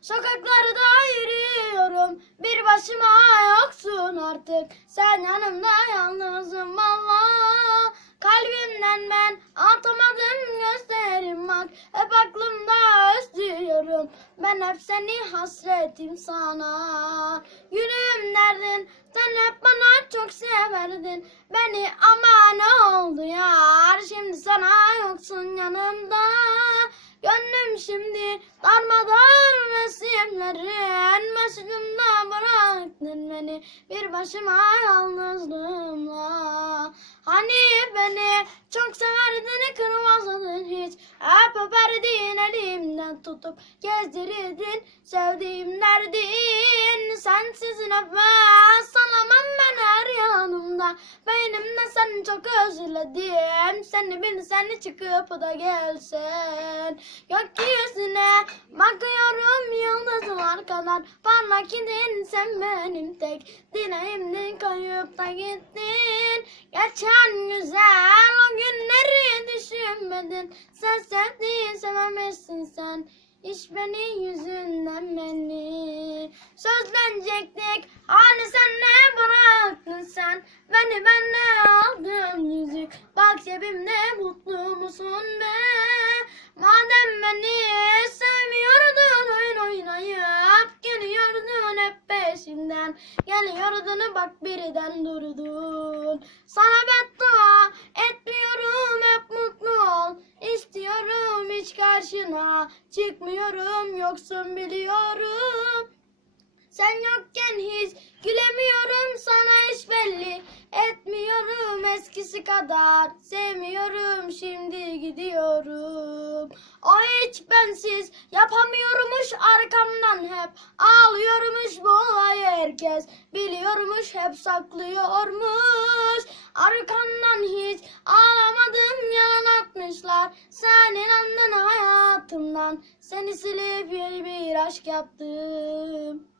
Sokaklarda yürüyorum. Bir başıma yoksun artık. Sen yanımda yalnızım valla Kalbimden ben atamadım gözlerim bak Hep aklımda özlüyorum. Ben hep seni hasretim sana. Gülüm derdin sen hep bana çok severdin. Beni ama ne oldu yar Şimdi sana yoksun yanımda. Gönlüm şimdi darmadağın resimlerin Başımda bıraktın beni. Bir başıma yalnızlığımla. Hani beni çok severdin kırmazdın hiç. Hep öperdin elimden tutup gezdirirdin Sevdiğim derdin sensiz nefes alamam ben her yanımda. Beynimde seni çok özledim. Seni bil seni çıkıp da gelsen. Gökyüzüne yıldızlar kadar Parlak idin sen benim tek dileğimdin kayıp da gittin. Geçen güzel o günleri düşünmedin. Sen sevdiğin sevemesin sen. Hiç beni yüzünden beni. Sözlenecektik hani sen ne bıraktın sen? Beni benle aldın yüzük? Bak cebimde mutlu peşimden Geliyordun bak birden durdun. Sana beddua etmiyorum hep mutlu ol. İstiyorum hiç karşına çıkmıyorum yoksun biliyorum. Sen yokken hiç gülemiyorum sana hiç belli etmiyorum. Eskisi kadar sevmiyorum şimdi gidiyorum. O hiç bensiz yapamıyormuş arkamdan hep ağlıyormuş bu herkes biliyormuş hep saklıyormuş. Arkamdan hiç ağlamadım yalan atmışlar. Sen inandın hayatımdan seni silip yeni bir aşk yaptım